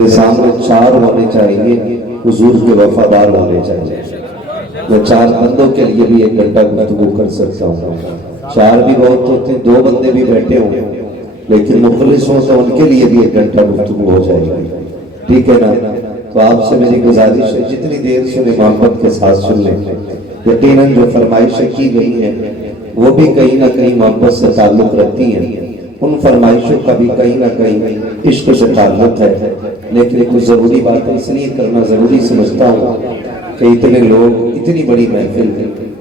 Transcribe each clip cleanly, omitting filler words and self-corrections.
سامنے چار ہونے چاہیے، حضور کے وفادار ہونے چاہیے۔ میں چار بندوں کے لیے بھی 1 گھنٹہ گفتگو کر سکتا ہوں، چار بھی بہت ہوتے ہیں، 2 بندے بھی بیٹھے ہوں، لیکن مخلص ہوں تو ان کے لیے بھی 1 گھنٹہ گفتگو ہو جائے گی، ٹھیک ہے نا؟ تو آپ سے میری گزارش ہے جتنی دیر سنے محبت کے ساتھ سن لیں۔ یقیناً جو فرمائشیں کی گئی ہیں وہ بھی کہیں نہ کہیں محبت سے تعلق رکھتی ہیں، ان فرمائشوں کا بھی کہیں نہ کہیں عشق سے تعلق ہے، لیکن کچھ ضروری باتیں اس لیے کرنا ضروری سمجھتا ہوں کہ اتنے لوگ، اتنی بڑی محفل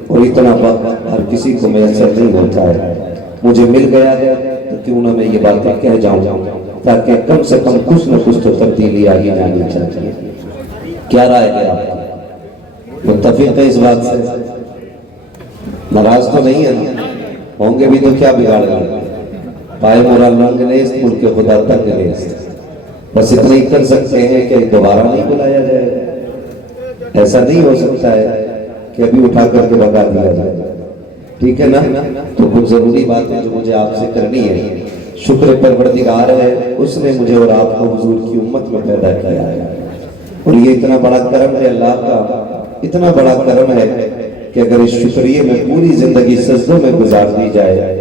اور اتنا وقت ہر کسی کو میسر نہیں ہوتا ہے۔ مجھے مل گیا ہے تو کیوں نہ میں یہ باتیں کہہ جاؤں تاکہ کم سے کم کچھ نہ کچھ تو تبدیلی آگے جانی چاہیے۔ کیا رائے ہے آپ کی؟ متفق ہے اس بات سے؟ ناراض تو نہیں ہے نا؟ ہوں گے بھی تو کیا بگاڑ گئے؟ پائے مورا لنگ نیست ملک خدا تنگ نیست، بس اتنا ہی کر سکتے ہیں کہ دوبارہ نہیں بلایا جائے۔ ایسا نہیں ہو سکتا ہے کہ ابھی اٹھا کر کے بگا دیا جائے، ٹھیک ہے نا؟ تو کچھ ضروری باتیں جو مجھے آپ سے کرنی ہے۔ شکر پروردگار ہے اس نے مجھے اور آپ کو حضور کی امت میں پیدا کیا ہے، اور یہ اتنا بڑا کرم ہے اللہ کا، اتنا بڑا کرم ہے کہ اگر اس شکریہ میں پوری زندگی سجدوں میں گزار دی جائے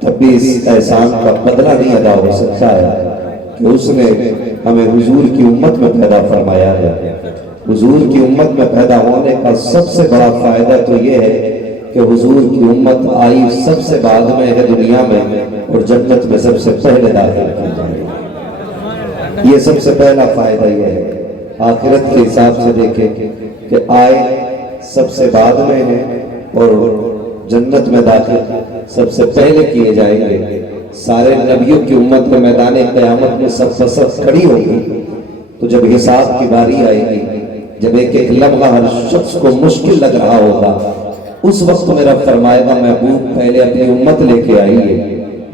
تب بھی اس احسان کا بدلہ نہیں ادا ہو سکتا ہے کہ اس نے ہمیں حضور کی امت میں پیدا فرمایا ہے۔ حضور کی امت میں پیدا ہونے کا سب سے بڑا فائدہ تو یہ ہے کہ حضور کی امت آئی سب سے بعد میں ہے دنیا میں، اور جنت میں سب سے پہلے داخل کی جائے۔ یہ سب سے پہلا فائدہ یہ ہے۔ آخرت کے حساب سے دیکھیں کہ آئے سب سے بعد میں ہے اور جنت میں داخل سب سے پہلے کیے جائیں گے۔ سارے نبیوں کی امت میں میدان قیامت میں سب بسب کھڑی ہوگی، تو جب حساب کی باری آئے گی، جب ایک ایک لمحہ ہر شخص کو مشکل لگ رہا ہوگا، اس وقت میرا فرمائے گا محبوب پہلے اپنی امت لے کے آئیے،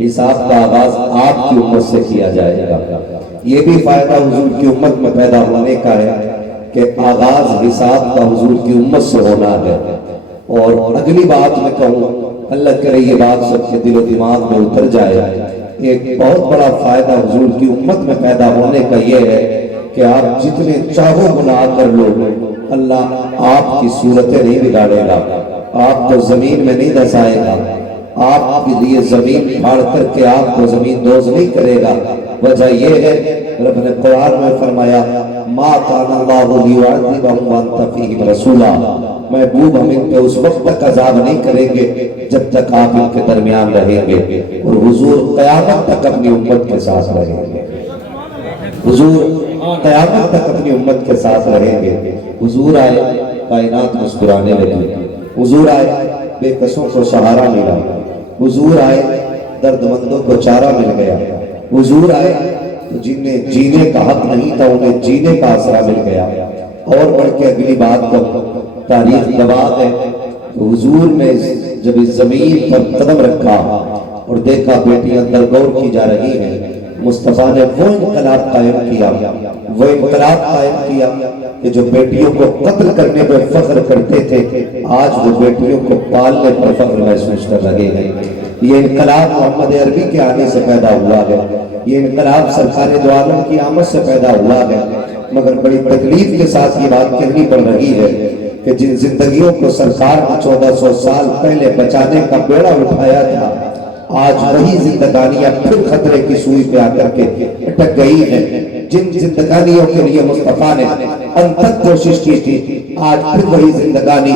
حساب کا آغاز آپ کی امت سے کیا جائے گا۔ یہ بھی فائدہ حضور کی امت میں پیدا ہونے کا ہے کہ آغاز حساب کا حضور کی امت سے ہونا ہے۔ اور اگلی بات میں کہوں، اللہ کرے یہ بات سب کے دل و دماغ میں اتر جائے، ایک بہت بڑا فائدہ حضور کی امت میں پیدا ہونے کا یہ ہے کہ آپ جتنے چاہو گناہ کر لو، اللہ آپ کی صورتیں نہیں بگاڑے گا، آپ کو زمین میں نہیں دھسائے گا، آپ کے لیے زمین پھاڑ کر کے آپ کو زمین دوز نہیں کرے گا۔ وجہ یہ ہے رب نے قرآن میں فرمایا ما کان اللہ لیعذبہم وانت فیہم رسولا، محبوب ہم ان پہ اس وقت تک عذاب نہیں کریں گے جب تک آپ ان کے درمیان رہیں گے، اور حضور قیامت تک اپنی امت کے ساتھ رہیں گے۔ حضور قیامت تک اپنی امت کے ساتھ رہیں گے۔ حضور آئے کائنات مسکرانے لگی، حضور آئے بے کسوں کو سہارا ملا، حضور آئے درد مندوں کو چارہ مل گیا، حضور آئے تو جنہیں جینے کا حق نہیں تھا انہیں جینے کا آسرا مل گیا۔ اور بڑھ کے اگلی بات کو تاریخ گواہ ہے کہ حضور نے جب اس زمین پر قدم رکھا اور دیکھا بیٹیاں درگور کی جا رہی ہیں، مصطفیٰ نے وہ انقلاب قائم کیا کہ جو بیٹیوں کو قتل کرنے پر فخر کرتے تھے آج وہ بیٹیوں کو پالنے پر فخر محسوس کر لگے ہیں۔ یہ انقلاب محمد عربی کے آنے سے پیدا ہوا ہے، یہ انقلاب سرکار دو عالم کی آمد سے پیدا ہوا ہے، مگر بڑی تکلیف کے ساتھ یہ بات کہنی پڑ رہی ہے کہ جن زندگیوں کو سرکار نے 1400 سال پہلے بچانے کا بیڑا اٹھایا تھا، آج وہی زندگانیاں پھر خطرے کی سوئی پہ آ کر کے اٹک گئی ہیں۔ جن زندگانیوں کے لیے مصطفیٰ نے انتک کوشش کی تھی، آج پھر وہی زندگانی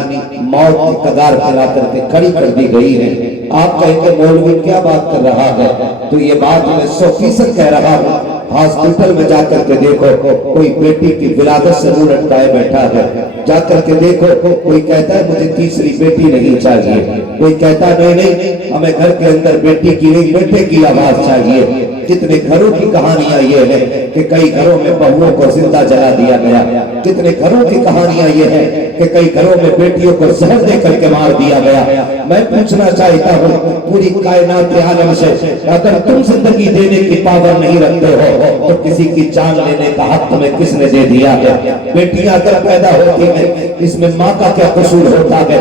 موت کی کگار پر آ کر کے کھڑی کر دی گئی ہے۔ آپ کہیں کہ مولوی کیا بات کر رہا ہے؟ تو یہ بات میں 100% کہہ رہا ہوں۔ ہاسپٹل میں جا کر کے دیکھو کوئی بیٹی کی ولادت سے منہ لٹکائے بیٹھا ہے، جا کر کے دیکھو کوئی کہتا ہے مجھے تیسری بیٹی نہیں چاہیے، کوئی کہتا نہیں ہمیں گھر کے اندر بیٹی کی نہیں بیٹے کی آواز چاہیے۔ کتنے گھروں کی کہانیاں یہ ہے کہ کئی گھروں میں بہوؤں کو زندہ جلا دیا گیا، کتنے گھروں کی کہانیاں یہ ہے کہ کئی گھروں میں بیٹیوں کو زہر دے کر کے مار دیا گیا۔ میں پوچھنا چاہتا ہوں پوری کائنات عالم سے، اگر تم زندگی دینے کی پاور نہیں رکھتے ہو تو کسی کی جان لینے کا حق تمہیں کس نے دے دیا ہے؟ بیٹیاں اگر پیدا ہوتی ہیں اس میں ماں کا کیا قصور ہوتا ہے؟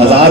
1000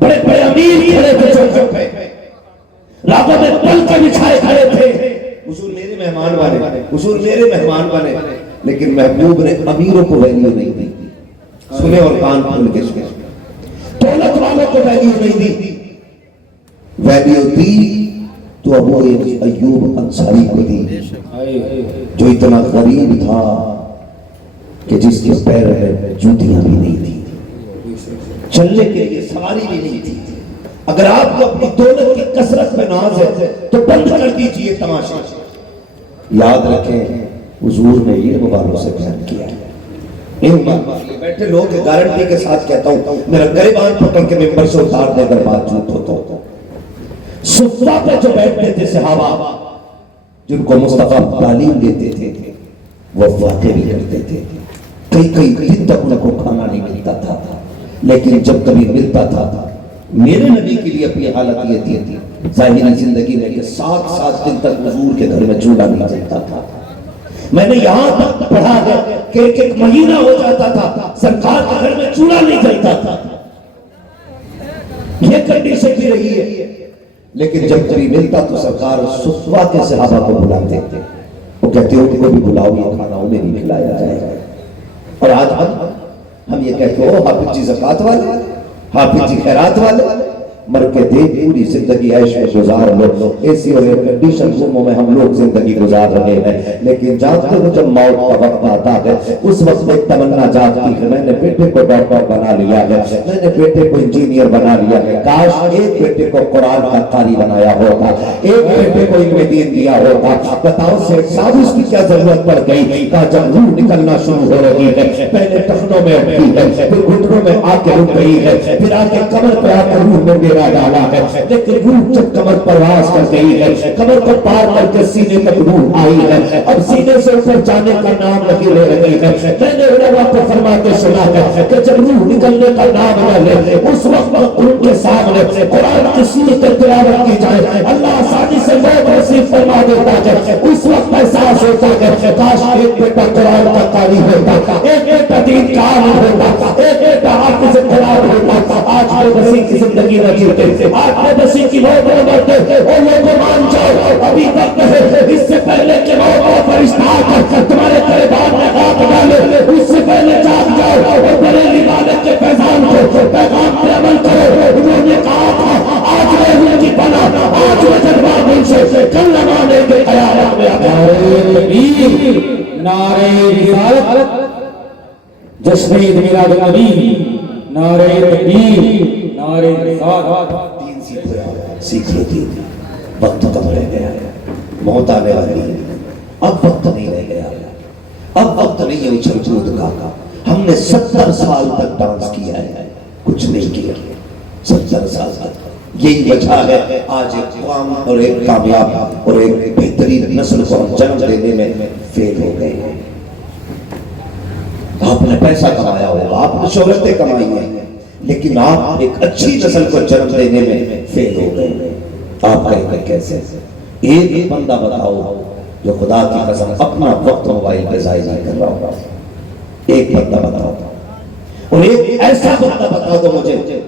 بڑے بڑے امیر کھڑے تھے چوکھوں پہ، راتوں میں پل کے بچھائے کھڑے تھے، حضور میرے مہمان بنے، حضور میرے مہمان بنے، لیکن محبوب نے امیروں کو ویلیو نہیں دی، سنے اور کان کھول کے سنے، دولت والوں کو ویلیو نہیں دی، ویلیو دی تو ابو ایوب انصاری کو دی، جو اتنا غریب تھا کہ جس کے پیر میں جوتیاں بھی نہیں تھی، چلنے کے لیے سواری بھی نہیں تھی۔ اگر آپ کو اپنی دولت کی کثرت میں ناز ہے تو بند کر دیجئے تماشا۔ یاد رکھیں حضور نے علم والوں سے بیان کیا ہے، علم والے بیٹھے لوگ گارنٹی کے ساتھ کہتا ہوں، میرا گریبان پکڑ کے ممبر سے اتار دے اگر بات جھوٹ ہو تو۔ صفہ پہ جو بیٹھتے تھے صحابہ، جن کو مصطفیٰ تعلیم دیتے تھے وہ واقع بھی کرتے تھے، کئی دن تک ان کو کھانا نہیں ملتا تھا، لیکن جب کبھی ملتا تھا میرے نبی کے لیے اپنی حالت یہ تھی ظاہری زندگی میں کہ 7 دن تک حضور کے گھر میں چولہا نہیں جلتا تھا۔ میں نے یہاں تک پڑھا ہے کہ ایک مہینہ ہو جاتا تھا سرکار کے گھر میں چولہا نہیں جلتا تھا، یہ کنڈیشن بھی رہی ہے۔ لیکن جب کبھی ملتا تو سرکار صفہ کے صحابہ کو بلاتے تھے، وہ کہتے ان کو بھی بلاؤ، یہ کھانا انہیں بھی کھلایا جائے گا۔ اور آج ہم یہ کہتے ہو حافظ جی زکوٰۃ والے، حافظ جی خیرات والے، مر کے دے پوری زندگی عیش میں گزار لو، ایسی اور ایئر کنڈیشن روموں میں ہم لوگ زندگی گزار رہے ہیں، لیکن جانتے ہو جب موت کا وقت آتا ہے اس وقت ایک تمنا جاتی ہے میں نے بیٹے کو ڈاکٹر بنا لیا ہے، میں نے بیٹے کو انجینئر بنا لیا ہے، کاش ایک بیٹے کو قرآن کا قاری بنایا ہوتا، ایک بیٹے کو علم دین دیا ہوتا۔ بتاؤ سیٹھ صاحب اس کی کیا ضرورت پڑ گئی؟ کہا جب روح نکلنا شروع ہو رہی ہے، پہلے ٹخنوں میں اٹھی ہے، پھر گھٹنوں میں آ کے رک گئی ہے، پھر آ کے کمر پہ آ کے روح میں ڈالا ہے، لیکن روح جب کمر پرواز کر گئی ہے، کمر کو پار کر کے سینے تک روح آئی ہے، اب سینے سے اوپر جانے کا نام نہیں لے رہی ہے۔ میں نے علماء کو فرماتے سنا ہے کہ جب روح نکلنے کا نام نہ لے اس وقت ان کے سامنے قرآن کی سورت تلاوت کی جائے، اللہ آسانی سے موت نصیب فرما دیتا ہے، اس وقت احساس ہوتا ہے کاش ایک بیٹا قرآن کا قاری ہوتا، ایک بیٹا دین کا عالم ہوتا، ایک بیٹا حافظ قرآن ہوتا۔ آج میں بسی کی زندگی نہ جیتے، آج میں بسی کی موت نہ مرتے، اور لوگوں مان جاؤ ابھی وقت ہے، اس سے پہلے کہ موت اور فرشتہ آ کر تمہارے گریبان میں ہاتھ ڈالے، اس سے پہلے جاگ جاؤ اور بریلی والے کے پیغام پہ عمل کرو۔ انہوں نے کہا تھا آج میں ان کی بنا، آج میں جذبات ان سے کل نمانے کے قیامت میں نعرہ تکبیر، نعرہ رسالت، جشن عید میلاد النبی، نعرہ تکبیر، نعرہ رسالت۔ سیکھ لیتی، وقت کم رہ گیا ہے، موت آنے والی ہے، اب وقت نہیں رہ گیا، اب وقت نہیں ہے اچھل کود کا۔ ہم نے 70 سال تک ڈانس کیا ہے، کچھ نہیں کیا، 70 سال تک۔ یہی وجہ ہے آج ایک قوم اور ایک کامیاب اور ایک بہترین نسل کو ہم جنم دینے میں فیل ہو گئے ہیں۔ آپ نے پیسہ کمایا ہوگا، آپ نے شہرتیں کمائی ہیں، لیکن آپ ایک اچھی نسل کو جنم دینے میں فیل ہو گئے۔ آپ کہیں گے کیسے؟ ایک بندہ بتاؤ جو خدا کی قسم اپنا وقت موبائل پہ ضائع نہیں کر رہا ہوگا، ایک بندہ بتاؤ، اور ایک ایسا بندہ بتا دو مجھے،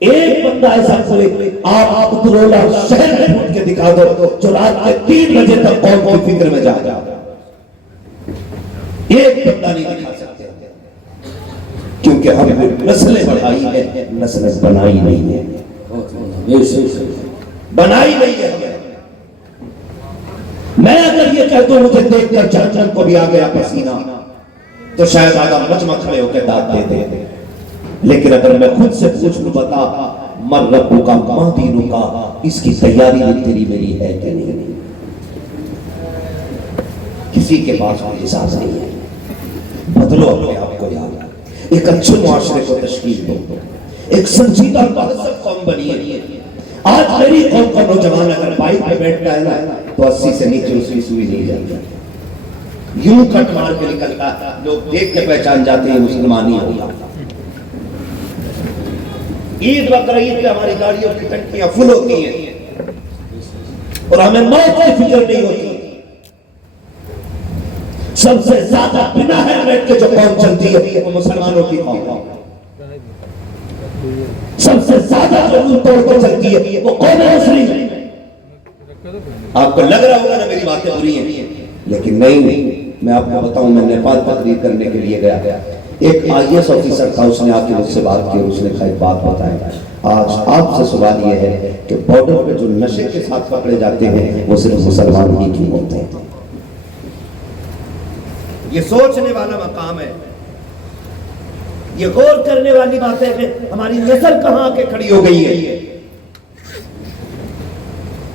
ایک بندہ ایسا پورے آپ اترولا شہر میں ڈھونڈ کے دکھا دو جو رات کے 3 بجے تک قوم کی فکر میں جاگا، ایک بندہ نہیں دکھا سکتے، کیونکہ ہم نے نسلیں بڑھائی ہیں، نسلیں بنائی نہیں ہیں، بنائی نہیں ہے۔ میں اگر یہ کہہ دوں مجھے دیکھ کر جہنم کو بھی آ گیا پسینہ تو شاید آدم مجمع کھڑے ہو کے داد دے دے، لیکن اگر میں خود سے پوچھ لوں بتا من ربو کا ما دینوں کا، اس کی تیاری بھی تیری میری ہے کہ نہیں؟ کسی کے پاس کوئی احساس نہیں ہے۔ بدلو اپنے آپ کو یاد، ایک اچھے معاشرے کو تشکیل دو، ایک سنجیدہ مہذب قوم بنیے۔ آج میری قوم کا نوجوان اگر بائک پہ بیٹھتا ہے نا تو 80 سے نیچے اس کی سوئی نہیں جاتی، یوں کٹ مار کے نکلتا، لوگ دیکھ کے پہچان جاتے ہیں مسلمان ہی ہوگا۔ عید بقرعید پہ ہماری گاڑیوں کی ٹنکیاں فل ہوتی ہیں اور ہمیں موت کی فکر نہیں ہوتی۔ سب سے زیادہ بنا ہیلمٹ کے جو قوم چلتی ہے وہ مسلمانوں کی قوم ہے۔ سب سے زیادہ جو منہ توڑ کے چلتی ہے وہ قوم مسلم ہے۔ آپ کو لگ رہا ہوگا نا میری باتیں بری ہیں، لیکن نہیں، میں آپ کو بتاؤں، میں نیپال تقریر کرنے کے لیے گیا، ایک IAS آفیسر تھا، اس نے آ کے مجھ سے بات کی اور اس نے کہا ایک بات بتائیں، آج آپ سے سوال یہ ہے کہ بارڈر پہ جو نشے کے ساتھ پکڑے جاتے ہیں وہ صرف مسلمان ہی کیوں ہوتے ہیں؟ یہ سوچنے والا مقام ہے، یہ غور کرنے والی بات ہے کہ ہماری نسل کہاں آ کے کھڑی ہو گئی ہے۔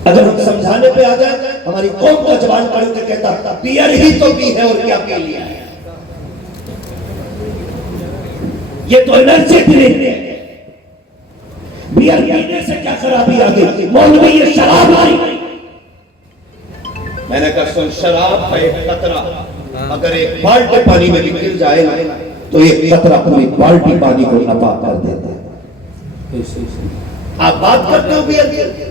اگر ہم سمجھانے پہ آ جائیں، ہماری قوم کا جوان پڑھ کے کہتا بیئر ہی تو پی ہے اور کیا پی لیا ہے، یہ تو انرجی ڈرنک ہے، بیئر پینے سے کیا خرابی آ گئی؟ مولوی یہ شراب لائی، میں نے کہا سن، شراب کا ایک قطرہ اگر ایک بالٹی پانی میں بھی گر جائے تو ایک قطرہ پوری بالٹی پانی کو ناپاک کر دیتا ہے۔ آپ بات کرتے ہو بیئر کی،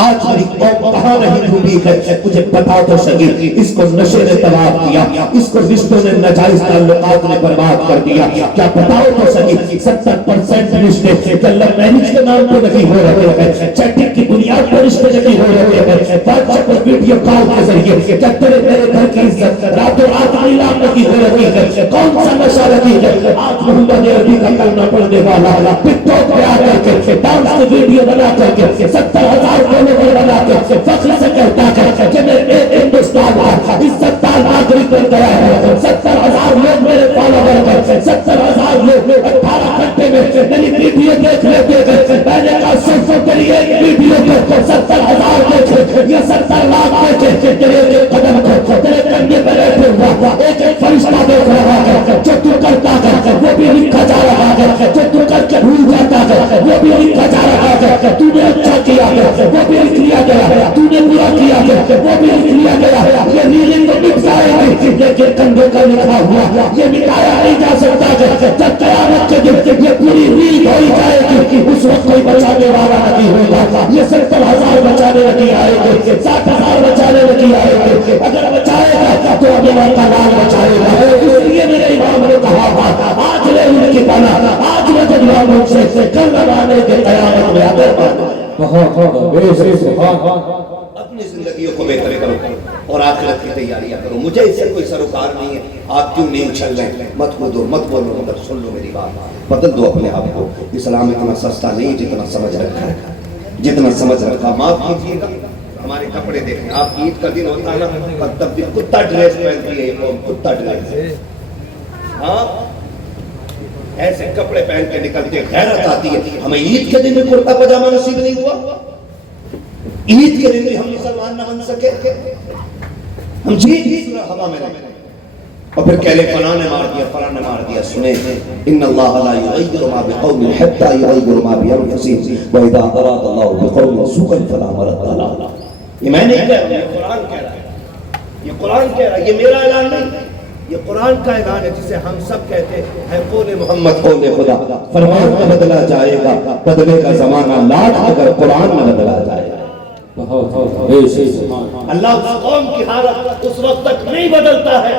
آج میری قوم کہاں نہیں ڈوبی ہے، مجھے بتا تو سکی، اس کو نشے نے تباہ کیا، اس کو رشتوں نے، ناجائز تعلقات نے برباد کر دیا، کیا بتاؤ تو سکی 70% رشتے کہ اللہ میرج کے نام پہ نہیں ہو رہے ہیں، چیٹنگ کی بنیاد پر رشتے نہیں ہو رہے ہیں، واٹس ایپ پر ویڈیو کال کے ذریعے کہ تیرے میرے گھر کی عزت راتوں رات نیلام نہیں ہو رہی ہے، کون سا نشہ رہی ہے؟ آج محمد عربی کا کلمہ پڑھنے والا ٹک ٹاک پہ آ کر کے ڈانس کی ویڈیو بنا کر کے 70,000 بنا کے فخر سے کہتا ہے کہ میں ایک ہندوستان کا عزت دار ناگرک بن گیا ہے، 70,000 لوگ میرے فالوور ہیں، 70,000 لوگ 18 گھنٹے میں میری ویڈیو دیکھ لیتے ہیں، میں نے کہا صرف تیری ایک ویڈیو کو 70,000 دیکھے، یہ 70 لاکھ دیکھے، تیرے ایک قدم کو تیرے کندھے پر بیٹھے ہوا ایک ایک فرشتہ دیکھ رہا ہے، جو تو کرتا ہے وہ بھی لکھا جا رہا ہے، جو تو کر کے بھول جاتا ہے وہ بھی لکھا جا رہا ہے، تو نے اچھا کیا ہے وہ بھی لکھ لیا گیا، تو نے برا کیا ہے وہ بھی لکھ لیا گیا، یہ ریلنگ تو مٹ جائے گی لیکن کندھے کا لکھا ہوا یہ مٹایا نہیں جا سکتا ہے، جب قیامت کے دن یہ پوری ریل دھوئی جائے گی، اس وقت کوئی بچانے والا نہیں ہوگا، یہ 70,000 بچانے نہیں آئے گے، 60,000 بچانے نہیں آئے گے، اگر بچائے گا تو اللہ کا نام بچائے گا، اس لیے میرے امام نے کہا آج لے ان کی پناہ، آج میں جب امام سے کل لگانے کے قیامت میں اگر اپنی زندگیوں کو بہتر کرو اور آخرت کی تیاریاں کرو، مجھے اس سے کوئی سروکار نہیں ہے، آپ کیوں نہیں اچھل رہے، مت کودو مت بولو، مگر سن لو میری بات، بدل دو اپنے آپ کو، اسلام اتنا سستا نہیں جتنا سمجھ رکھا ہے، جتنا سمجھ رکھا، معاف کیجیے گا، ہمارے کپڑے دیکھیں، آپ عید کا دن ہوتا ہے نا تب بھی کتا ڈریس پہنتی ہے یہ قوم، کتا ڈریس، ہاں ایسے کپڑے پہن کے نکلتے، غیرت آتی ہے، ہمیں عید کے دن میں کرتا پجامہ نصیب نہیں ہوا، عید کے دن بھی ہم مسلمان نہ بن سکے، ہم جی ہوا میں رہے اور پھر کہہ لے فلاں نے مار دیا فلاں نے مار دیا، سنیں ان اللہ لا یغیر ما بقوم حتى یغیر ما بانفسهم واذا اراد اللہ بقوم سوءا فلا مرد له، یہ میں نہیں کہہ رہا، یہ قرآن کہہ رہا ہے، یہ قرآن کہہ رہا ہے، یہ میرا اعلان نہیں، یہ قرآن کا اعلان ہے جسے ہم سب کہتے ہیں قول محمد قول خدا، فرمان نہ بدلا جائے گا، بدلے کا زمانہ لاٹ اگر قرآن نہ بدلا جائے گا، اللہ اس قوم کی حالت اس وقت تک نہیں بدلتا ہے